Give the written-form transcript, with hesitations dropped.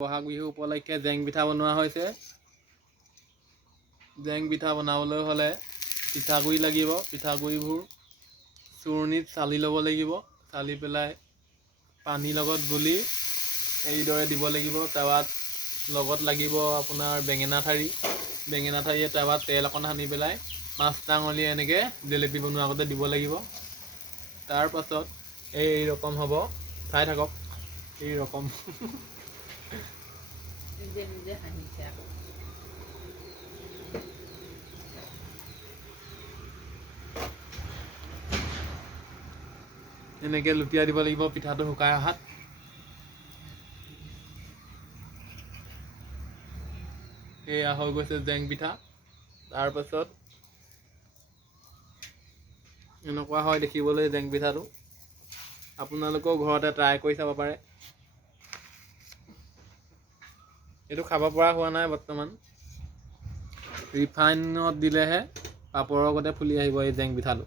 বহাগ বিহু উপলক্ষে জেং পিঠা বনোৱা হৈছে। জেং পিঠা বনাবলৈ হ'লে পিঠাগুড়ি লাগিব। পিঠাগুড়িবোৰ চূৰণিত চালি ল'ব লাগিব। চালি পেলাই পানীৰ লগত গুলি এইদৰে দিব লাগিব। টাৱাত লগত লাগিব আপোনাৰ বেঙেনা ঠাৰি। বেঙেনা ঠাৰিয়ে টাৱাত তেল অকণ সানি পেলাই 5টা আঙুলি এনেকৈ জেলেপি বনোৱাৰ আগতে দিব লাগিব। তাৰ পাছত এই ৰকম হ'ব। চাই থাকক এই ৰকম। নিজে নিজে হাঁহিছে আকৌ। এনেকৈ লুটিয়াই দিব লাগিব পিঠাটো শুকাই অহাত। এয়া হৈ গৈছে জেং পিঠা। তাৰপাছত এনেকুৱা হয় দেখিবলৈ জেং পিঠাটো। আপোনালোকেও ঘৰতে ট্ৰাই কৰি চাব পাৰে। এইটো খাব পৰা হোৱা নাই বৰ্তমান। ৰিফাইনত দিলেহে পাপৰৰ গতে ফুলি আহিব এই জেং পিঠাটো।